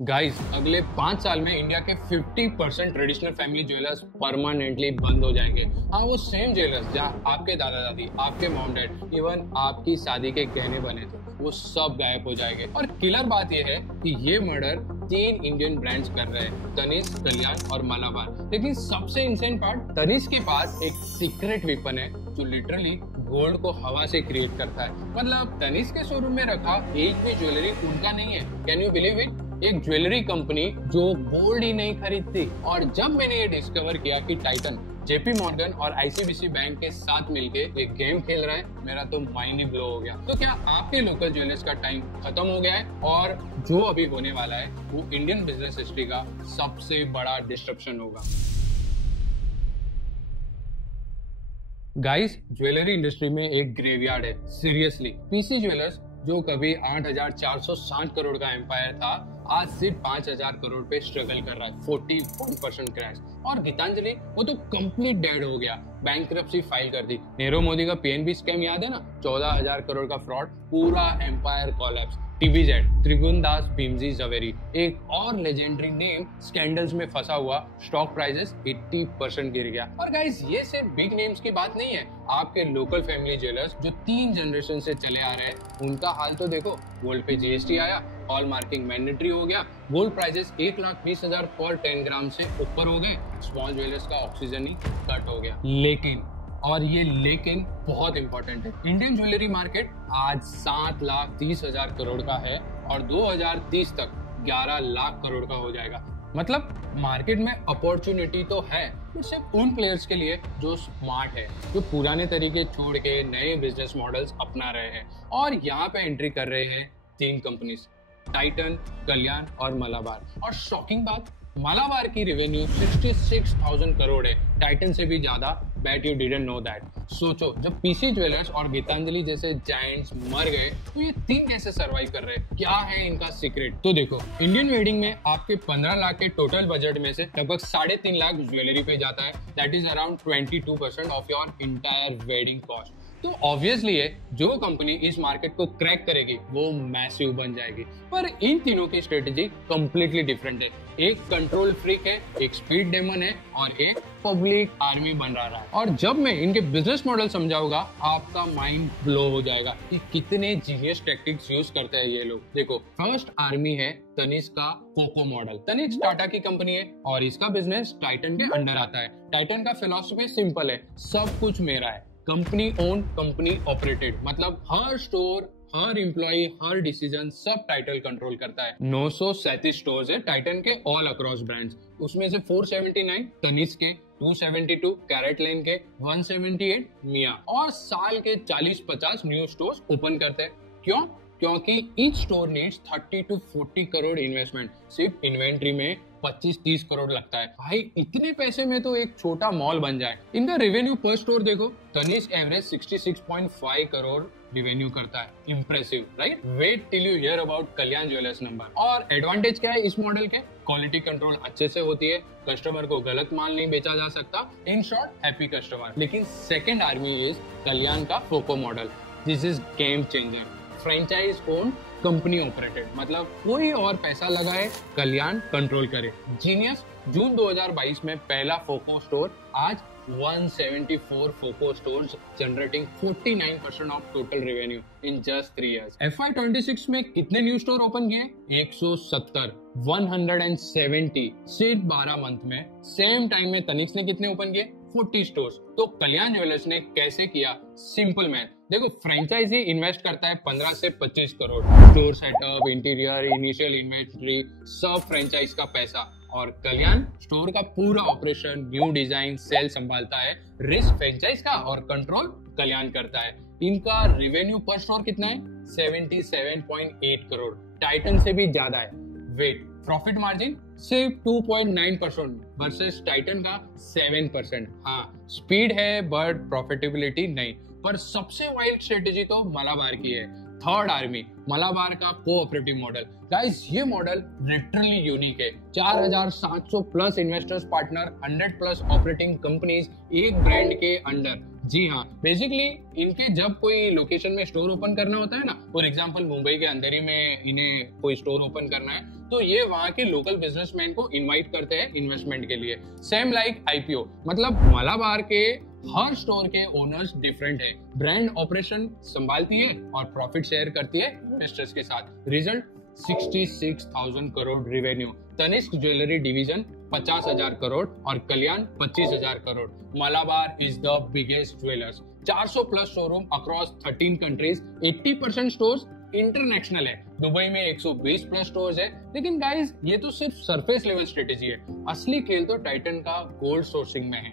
Guys अगले 5 साल में इंडिया के 50% ट्रेडिशनल फैमिली ज्वेलर्स परमानेंटली बंद हो जाएंगे। हाँ, वो सेम ज्वेलर्स जहाँ आपके दादा दादी, आपके मॉम डैड, इवन आपकी शादी के गहने बने थे, वो सब गायब हो जाएंगे। और किलर बात यह है कि ये मर्डर 3 इंडियन ब्रांड्स कर रहे हैं, तनिष्क, कल्याण और मालाबार। लेकिन सबसे इंसेंट पार्ट, तनिष्क के पास एक सीक्रेट वेपन है जो लिटरली गोल्ड को हवा से क्रिएट करता है। मतलब तनिष्क के शोरूम में रखा एक भी ज्वेलरी उनका नहीं है। Can you believe it? एक ज्वेलरी कंपनी जो गोल्ड ही नहीं खरीदती। और जब मैंने ये डिस्कवर किया कि टाइटन जेपी मॉर्गन और आईसीबीसी बैंक के साथ मिलके एक गेम खेल रहा है, मेरा तो माइंड ही ब्लो हो गया। तो क्या आपके लोकल ज्वेलर्स का टाइम खत्म हो गया है? और जो अभी होने वाला है वो इंडियन बिजनेस हिस्ट्री का सबसे बड़ा डिस्ट्रप्शन होगा। गाइस, ज्वेलरी इंडस्ट्री में एक ग्रेवयार्ड है, सीरियसली। पीसी ज्वेलर्स जो कभी 8,460 करोड़ का एम्पायर था, आज सिर्फ 5,000 करोड़ पे स्ट्रगल कर रहा है। 41% क्रैश। और गीतांजलि, वो तो कंप्लीट डेड हो गया, बैंकरप्सी फाइल कर दी। नीरव मोदी का पीएनबी स्कैम याद है ना? 14,000 करोड़ का फ्रॉड, पूरा empire collapse. TBZ, Tribhovandas Bhimji Zaveri, एक और लेजेंडरी नेम, स्कैंडल्स में फंसा हुआ, स्टॉक प्राइसेस 80% गिर गया। और गाइस, ये सिर्फ बिग नेम्स की बात नहीं है। आपके लोकल फैमिली ज्वेलर्स जो 3 जनरेशन से चले आ रहे हैं, उनका हाल तो देखो। गोल्ड पे जीएसटी आया, हॉल मार्किंग मैंडेटरी हो गया, गोल्ड प्राइसेस 1,20,000 पर 10 ग्राम से ऊपर हो गए, स्मॉल ज्वेलर्स का ऑक्सीजन ही कट हो गया। लेकिन, और ये लेकिन बहुत इंपॉर्टेंट है, इंडियन ज्वेलरी मार्केट आज 7,30,000 करोड़ का है और 2030 तक 11 लाख करोड़ का हो जाएगा। मतलब मार्केट में अपॉर्चुनिटी तो है, पर सिर्फ उन प्लेयर्स के लिए जो स्मार्ट है, जो पुराने तरीके छोड़ के नए बिजनेस मॉडल्स अपना रहे हैं। और यहाँ पे एंट्री कर रहे हैं 3 कंपनीज, टाइटन, कल्याण और मालाबार। और शॉकिंग बात, मालाबार की रेवेन्यू 66,000 करोड़ है, टाइटन से भी ज्यादा। Bat you didn't know that. सोचो, जब पीसी ज्वेलर्स और गीतांजलि जैसे जायंट्स मर गए, तो ये 3 कैसे सर्वाइव कर रहे हैं? क्या है इनका सीक्रेट? तो देखो, इंडियन वेडिंग में आपके 15 लाख के टोटल बजट में से लगभग 3.5 लाख ज्वेलरी पे जाता है। That is around 22% of your entire wedding cost. तो ऑब्वियसली है, जो कंपनी इस मार्केट को क्रैक करेगी वो मैसिव बन जाएगी। पर इन तीनों की स्ट्रेटेजी कंप्लीटली डिफरेंट है। एक कंट्रोल फ्रीक है, एक स्पीड डेमन है और एक पब्लिक आर्मी बन रहा है। और जब मैं इनके बिजनेस मॉडल समझाऊंगा, आपका माइंड ब्लो हो जाएगा कि कितने जीनियस टैक्टिक्स यूज करते हैं ये लोग। देखो, फर्स्ट आर्मी है तनिष्क का फोको मॉडल। तनिष्क टाटा की कंपनी है और इसका बिजनेस टाइटन के अंडर आता है। टाइटन का फिलॉसफी सिंपल है, सब कुछ मेरा है। कंपनी ओन, कंपनी ऑपरेटेड, मतलब हर स्टोर, हर एम्प्लॉय, हर डिसीजन सब टाइटन कंट्रोल करता है। 937 स्टोर्स है टाइटन के ऑल अक्रॉस ब्रांड्स। उसमें से 479 तनिष्क के, 272 कैरेट लेन के, 178 मिया। और साल के 40-50 न्यू स्टोर्स ओपन करते हैं। क्यों? क्योंकि each store needs 30 to 40 crore investment. सिर्फ इन्वेंट्री में 25-30 करोड़ लगता है। भाई, इतने पैसे में तो एक छोटा मॉल बन जाए। इनका रेवेन्यू पर स्टोर देखो, तनिष्क एवरेज 66.5 करोड़ रेवेन्यू करता है। Impressive, right? Wait till you hear about Kalyan jewellers number. और एडवांटेज क्या है इस मॉडल के? क्वालिटी कंट्रोल अच्छे से होती है, कस्टमर को गलत माल नहीं बेचा जा सकता। In short, happy customer. लेकिन सेकेंड आर्मी इज कल्याण का FOCO model. This is game changer. Franchise own, company operated, मतलब कोई और पैसा लगाए, कल्याण कंट्रोल करे। जीनियस, जून 2022 में पहला फोको स्टोर, आज 174 FOCO stores generating 49% of total revenue in just 3 years। FY26 में कितने न्यू स्टोर ओपन किए? 170, 170 सिर्फ 12 मंथ में। सेम टाइम में तनिष्क ने कितने ओपन किए? 40 स्टोर्स। तो कल्याण ज्वेलर्स ने कैसे किया? Simple math. देखो, फ्रेंचाइजी इन्वेस्ट करता है 15 से 25 crore. Store setup, interior, initial inventory, सब फ्रेंचाइज का पैसा। और कल्याण स्टोर का पूरा ऑपरेशन, न्यू डिजाइन, सेल संभालता है। रिस्क फ्रेंचाइज का और कंट्रोल कल्याण करता है। इनका रेवेन्यू पर स्टोर कितना है? 77.8 करोड़, टाइटन से भी ज्यादा है। वेट, प्रॉफिट मार्जिन सिर्फ 2.9% वर्सेस टाइटन का 7%। हाँ, स्पीड है बट प्रॉफिटेबिलिटी नहीं। पर सबसे वाइल्ड स्ट्रेटेजी तो मालाबार की है। थर्ड आर्मी, मालाबार का कोऑपरेटिव मॉडल। गाइस, ये मॉडल लिटरली यूनिक है। 4,700 plus investors partner, 100 plus operating companies एक ब्रांड के अंडर। जी हाँ, बेसिकली इनके जब कोई लोकेशन में स्टोर ओपन करना होता है ना, फॉर एग्जांपल मुंबई के अंदर ही में इन्हें कोई स्टोर ओपन करना है, तो ये वहाँ के लोकल बिजनेसमैन को इनवाइट करते हैं इन्वेस्टमेंट के लिए। सेम लाइक आईपीओ, मतलब मालाबार के हर स्टोर के ओनर्स डिफरेंट है, ब्रांड ऑपरेशन संभालती है और प्रॉफिट शेयर करती है इन्वेस्टर्स के साथ। Result 66,000 crore revenue, Tanishq jewellery division 50,000 crore और Kalyan 25,000 crore. Malabar is the biggest jewellers, 400 plus showroom across 13 countries, 80% stores international है। दुबई में 120 प्लस स्टोर्स है। लेकिन गाइस, ये तो सिर्फ सरफेस लेवल स्ट्रेटेजी है, असली खेल तो टाइटन का गोल्ड सोर्सिंग में है।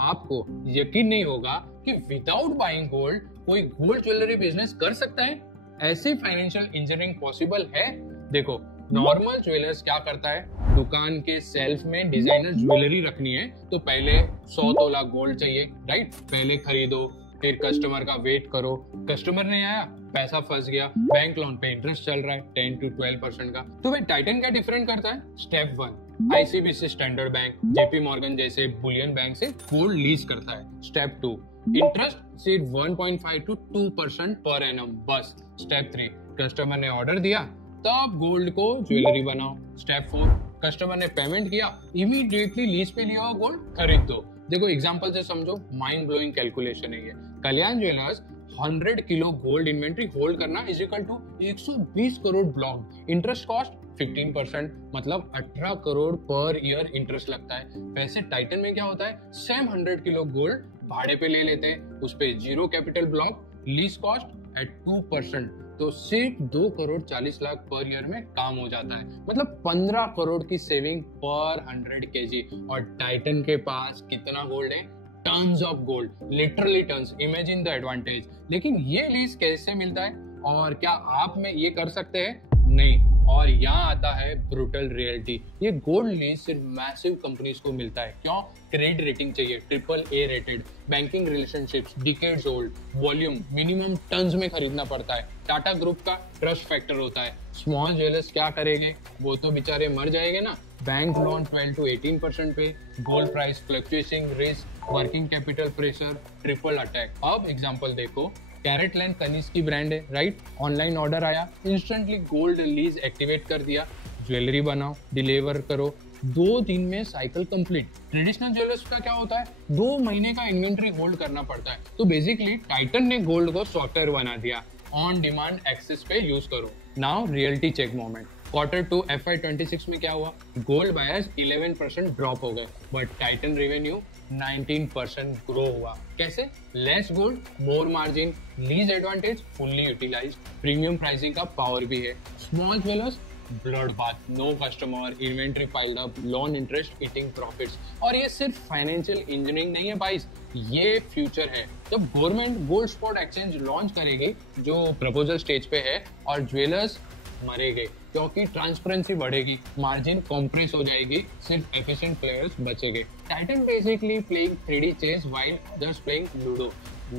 आपको यकीन नहीं होगा कि विदाउट बाइंग गोल्ड कोई गोल्ड ज्वेलरी बिजनेस कर सकता है। ऐसी फाइनेंशियल इंजीनियरिंग पॉसिबल है। देखो, नॉर्मल ज्वेलर्स क्या करता है, दुकान के सेल्फ में डिजाइनर ज्वेलरी रखनी है तो पहले 100 तोला गोल्ड चाहिए, राइट? पहले खरीदो, फिर कस्टमर का वेट करो, कस्टमर नहीं आया, पैसा फंस गया, बैंक लोन पे इंटरेस्ट चल रहा है 10 to 12% का। तो भाई टाइटन क्या डिफरेंट करता है? Step 1, ICBC standard bank, JP Morgan जैसे बुलियन बैंक से गोल्ड लीज करता है। स्टेप 2, इंटरेस्ट सिर्फ 1.5 to 2% पर एनम बस। स्टेप 3, कस्टमर ने ऑर्डर दिया तब गोल्ड को ज्वेलरी बनाओ। स्टेप 4, कस्टमर ने पेमेंट किया, इमीडिएटली लीज पे लिया हुआ गोल्ड खरीद दो। देखो एग्जांपल से समझो, माइंड ब्लोइंग कैलकुलेशन है ये। Kalyan jewellers 100 kilo gold inventory hold करना is equal to 120 crore block. Interest cost 15%, मतलब 18 करोड़ पर ईयर इंटरेस्ट लगता है। वैसे टाइटन में क्या होता है, सेम 100 किलो गोल्ड भाड़े पे ले लेते हैं, उस पे 0 capital block, lease cost at 2%, तो सिर्फ 2 करोड़ 40 लाख पर ईयर में काम हो जाता है। मतलब 15 करोड़ की सेविंग पर 100 केजी। और टाइटन के पास कितना गोल्ड है? Tons of gold, literally tons. Imagine the advantage. लेकिन ये लीज कैसे मिलता है और क्या आप में ये कर सकते हैं? नहीं। और यहाँ आता है ब्रूटल रियलिटी, ये गोल्ड लीज सिर्फ मैसिव कंपनीज को मिलता है। क्यों? क्रेडिट रेटिंग चाहिए, AAA rated, banking relationships decades old, volume minimum tons में खरीदना पड़ता है। टाटा ग्रुप का ट्रस्ट फैक्टर होता है। स्मॉल ज्वेलर्स क्या करेंगे, वो तो बेचारे मर जाएंगे ना। बैंक लोन 12 to 18% पे, gold price fluctuating risk, working capital pressure, triple attack. अब एग्जांपल देखो, कैरेटलैंड तनिष्क की ब्रांड है, राइट? ऑनलाइन ऑर्डर आया, इंस्टेंटली गोल्ड लीज एक्टिवेट कर दिया, ज्वेलरी बनाओ, डिलीवर करो, 2 दिन में साइकिल कंप्लीट। ट्रेडिशनल ज्वेलर्स का क्या होता है, 2 महीने का इन्वेंट्री होल्ड करना पड़ता है। तो बेसिकली टाइटन ने गोल्ड को सॉफ्टवेयर बना दिया, on demand access pay use करो। Now reality check moment. Q2 FY26 में क्या हुआ? गोल्ड बायर्स 11% ड्रॉप हो गए, बट टाइटन रेवेन्यू 19% ग्रो हुआ। कैसे? Less gold, more margin, lease advantage fully utilise, premium pricing का पावर भी है। Small jewellers blood bath, no customer, inventory piled up, loan interest eating profits. और ये सिर्फ फाइनेंशियल इंजीनियरिंग नहीं है भाई, ये फ्यूचर है। जब government gold spot exchange launch करेगी, जो प्रपोजल स्टेज पे है, और ज्वेलर्स मरेंगे क्योंकि ट्रांसपेरेंसी बढ़ेगी, मार्जिन कॉम्प्रेस हो जाएगी, सिर्फ एफिशिएंट प्लेयर्स बचेंगे। Titan basically playing 3D chess while others playing ludo.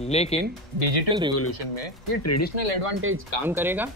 लेकिन डिजिटल रिवॉल्यूशन में ये ट्रेडिशनल एडवांटेज काम करेगा?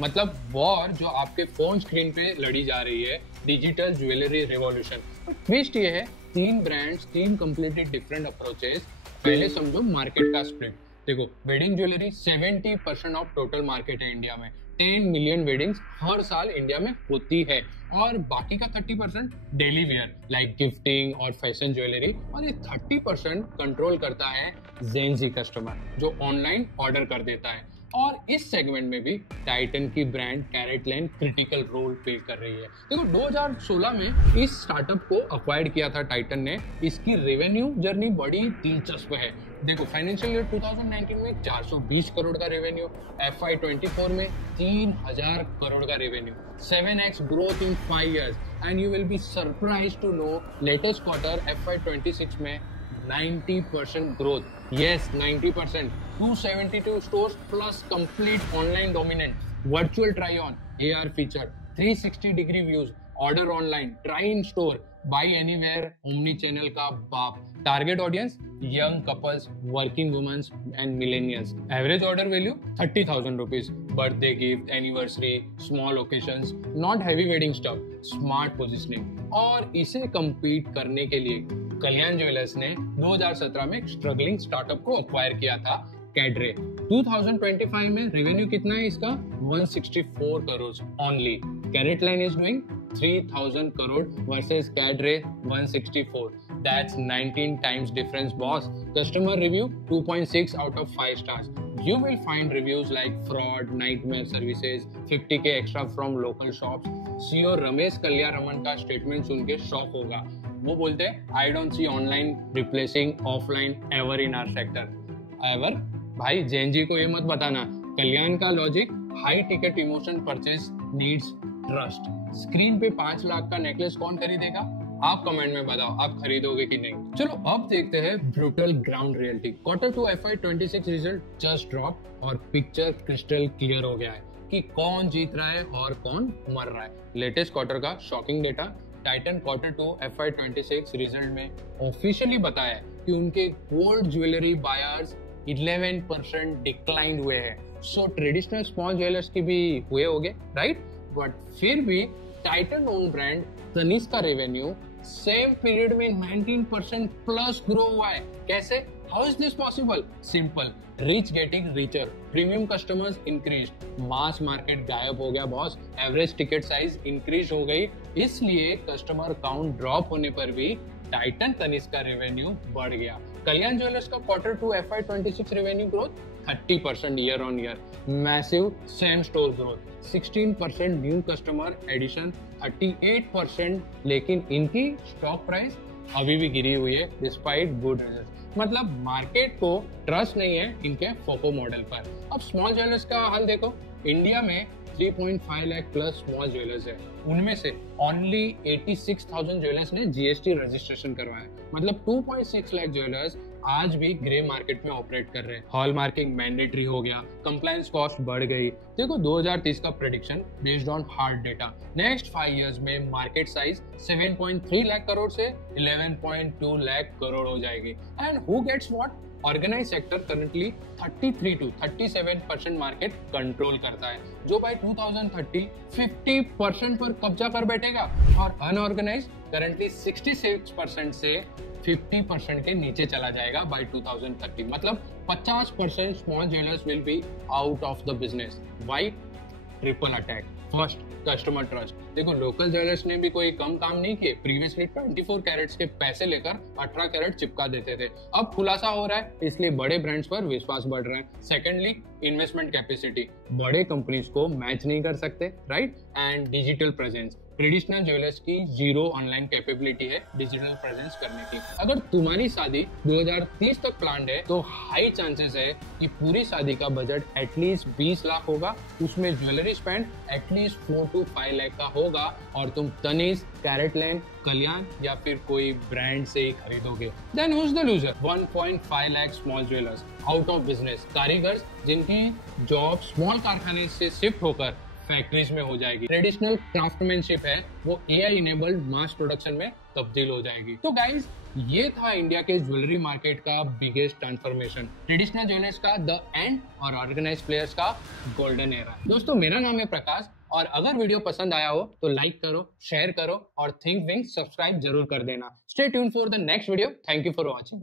मतलब वॉर जो आपके फोन स्क्रीन पे लड़ी जा रही है, डिजिटल ज्वेलरी रिवॉल्यूशन। ट्विस्ट ये है, 3 ब्रांड्स, 3 कंप्लीटली डिफरेंट अप्रोचेस। पहले समझो मार्केट का स्प्लिट। देखो, wedding jewellery 70% of total market है इंडिया में। 10 मिलियन वेडिंग्स हर साल इंडिया में होती है, और बाकी का 30% डेली वेयर लाइक गिफ्टिंग और फैशन ज्वेलरी। और ये 30% कंट्रोल करता है जेनजी कस्टमर, जो ऑनलाइन ऑर्डर कर देता है। और इस सेगमेंट में भी टाइटन की ब्रांड कैरेटलैंड क्रिटिकल रोल प्ले कर रही है। देखो 2016 में इस स्टार्टअप को अक्वायर्ड किया था टाइटन ने। इसकी रेवेन्यू जर्नी बड़ी दिलचस्प है। देखो फाइनेंशियल ईयर 2019 में 420 करोड़ का रेवेन्यू, FY24 में 3000 करोड़ का revenue, 7x growth in 5 years, and you will be surprised to know latest quarter FY26 में 90% growth. Yes, 90%, 272 stores plus complete online dominant, virtual try on, AR feature, 360 degree views, order online, try in store, buy anywhere, omni channel का बाप। Target audience young couples, working womens and millennials. Average order value 30,000 rupees. Birthday gift, anniversary, small occasions, not heavy wedding stuff, smart positioning. और इसे compete करने के लिए कल्याण jewellers ने 2017 में एक स्ट्रगलिंग स्टार्टअप को एक्वायर किया था, कैडरे। 2025 में रेवेन्यू कितना है इसका? 164 crore only. CaratLane is doing 3,000 crore versus Candere 164. That's 19 times difference, boss. Customer review 2.6 out of 5 stars. You will find reviews like fraud, nightmare services, 50k extra from local shops. CEO Ramesh Kalyanaraman का statement सुन के shock होगा। वो बोलते हैं, I don't see online replacing offline ever in our sector. Ever? भाई जैन जी को ये मत बताना। कल्याण का logic, high ticket emotion purchase needs trust. Screen पे 5 लाख का नेकलेस कौन खरीदेगा? आप कमेंट में बताओ, आप खरीदोगे कि नहीं। चलो अब देखते हैं brutal ground reality. Q2 FY26 result just drop और पिक्चर क्रिस्टल क्लियर हो गया है कि कौन जीत रहा है और कौन मर रहा है। लेटेस्ट क्वार्टर का shocking data Titan Q2 FY26 result में ऑफिशियली बताया है कि उनके गोल्ड ज्वेलरी बायर्स 11% डिक्लाइन हुए हैं। सो ट्रेडिशनल स्मॉल ज्वेलर्स की भी हुए होंगे, राइट? बट फिर भी टाइटन ओन ब्रांड तनिष्क का रेवेन्यू सेम पीरियड में 19% प्लस ग्रो हुआ है। कैसे? How is this possible? Simple, rich getting richer, premium customers increase, mass market गायब हो गया boss, average ticket size increase हो गई, इसलिए कस्टमर काउंट ड्रॉप होने पर भी टाइटन तनिष्क का रेवेन्यू बढ़ गया। कल्याण ज्वेलर्स का Q2 FY26 revenue growth 30% year on year, massive same store growth, 16% new customer addition, 38%, लेकिन इनकी स्टॉक प्राइस अभी भी गिरी हुई है डिस्पाइट गुड रिजल्ट। मतलब मार्केट को ट्रस्ट नहीं है इनके फोको मॉडल पर। अब स्मॉल ज्वेलर्स का हाल देखो। इंडिया में 3.5 लाख प्लस स्मॉल ज्वेलर्स है, उनमें से ओनली 86,000 ज्वेलर्स ने जीएसटी रजिस्ट्रेशन करवाया। मतलब 2.6 लाख ज्वेलर्स आज भी ग्रे मार्केट में ऑपरेट कर रहे हैं। हॉल मार्किंग मैंडेटरी हो गया, कंप्लायंस कॉस्ट बढ़ गई। देखो 2030 का prediction based on hard data, next 5 years में मार्केट साइज 7.3 लाख करोड़ से 11.2 लाख करोड़ हो जाएगी। And who gets what? Organise sector currently 33 to 37% market control करता है, जो बाय 2030 50% पर कब्जा कर बैठेगा। और अनऑर्गेनाइज करंटली 66% से 50% के नीचे चला जाएगा बाय 2030। मतलब 50% small jewellers will be out of the business. Why? Triple attack. First, customer trust. देखो लोकल ज्वेलर्स ने भी कोई कम काम नहीं किए। प्रीवियसली 24 कैरेट्स के पैसे लेकर 18 कैरेट चिपका देते थे। अब खुलासा हो रहा है, इसलिए बड़े ब्रांड्स पर विश्वास बढ़ रहा है। सेकेंडली, इन्वेस्टमेंट कैपेसिटी, बड़े कंपनीज को मैच नहीं कर सकते, right? And digital presence, traditional jewellers की जीरो ऑनलाइन कैपेबिलिटी है डिजिटल प्रेजेंस करने की। अगर तुम्हारी शादी 2030 तक प्लान्ड है तो हाई चांसेस है कि पूरी शादी का बजट एटलीस्ट 20 लाख होगा, उसमें jewellery spend at least 4 to 5 lakh का होगा, और तुम तनिष्क, कैरेटलाइन, कल्याण या फिर कोई ब्रांड से ही खरीदोगे। Then who is the loser? 1.5 lakh small jewellers out of business, कारीगर्स जिनकी जॉब स्मॉल कारखाने से शिफ्ट होकर फैक्ट्रीज में हो जाएगी। ट्रेडिशनल क्राफ्टमैनशिप है वो एआई इनेबल्ड मास प्रोडक्शन में तब्दील हो जाएगी। तो गाइस, ये था इंडिया के ज्वेलरी मार्केट का बिगेस्ट ट्रांसफॉर्मेशन। ट्रेडिशनल ज्वेलर्स का द एंड और ऑर्गेनाइज्ड प्लेयर्स का गोल्डन एरा। दोस्तों, मेरा नाम है प्रकाश, और अगर वीडियो पसंद आया हो तो लाइक करो, शेयर करो और थिंक विंग सब्सक्राइब जरूर कर देना। Stay tuned for the next video. Thank you for watching.